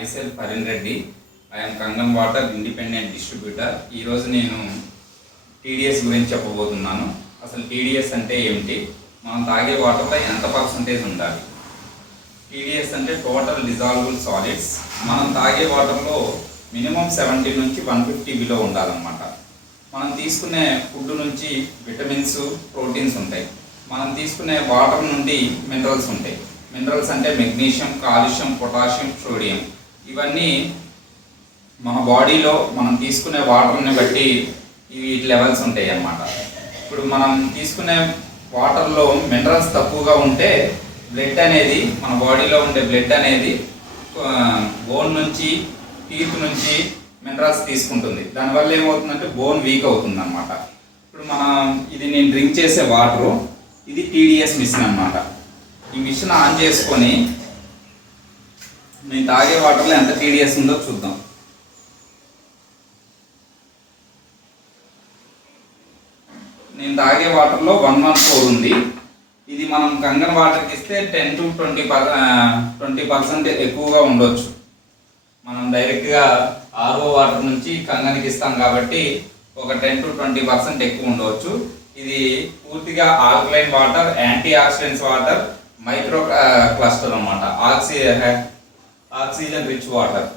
myself Harin Reddy. I am Kangan Water Independent Distributor. ఈ రోజు నేను TDS గురించి చెప్పబోతున్నాను. అసలు TDS అంటే ఏమిటి? మనం తాగే వాటర్లో ఎంత పర్సెంటేజ్ ఉండాలి? TDS అంటే టోటల్ డిజాల్వబుల్ సాలిడ్స్. మనం తాగే వాటర్లో మినిమం 70 నుంచి 150 బిలో ఉండాలన్నమాట. మనం తీసుకునే ఫుడ్ నుంచి విటమిన్స్, ప్రోటీన్స్ ఉంటాయి. మనం తీసుకునే వాటర్ నుండి మినరల్స్ ఉంటాయి. మినరల్స్ అంటే మెగ్నీషియం, కాల్షియం, పొటాషియం, సోడియం. ఇవన్నీ మన బాడీలో మనం తీసుకునే వాటర్ని బట్టి వీటి లెవెల్స్ ఉంటాయి అన్నమాట. ఇప్పుడు మనం తీసుకునే వాటర్లో మినరల్స్ తక్కువగా ఉంటే బ్లడ్ అనేది, మన బాడీలో ఉండే బ్లడ్ అనేది బోన్ నుంచి, టీత్ నుంచి మినరల్స్ తీసుకుంటుంది. దానివల్ల ఏమవుతుందంటే బోన్ వీక్ అవుతుంది అన్నమాట. ఇప్పుడు ఇది నేను డ్రింక్ చేసే వాటరు, ఇది TDS మిషన్ అన్నమాట. ఈ మిషన్ ఆన్ చేసుకొని నేను తాగే వాటర్లో ఎంత TDS ఉందో చూద్దాం. నేను తాగే వాటర్లో 114 ఉంది. ఇది మనం కంగన్ వాటర్కి ఇస్తే 10 to 20% ఎక్కువగా ఉండొచ్చు. మనం డైరెక్ట్గా RO వాటర్ నుంచి కంగన్కి ఇస్తాం కాబట్టి ఒక 10 to 20% ఎక్కువ ఉండవచ్చు. ఇది పూర్తిగా alkaline water, antioxidants water, micro cluster అన్నమాట. Oxygen rich water.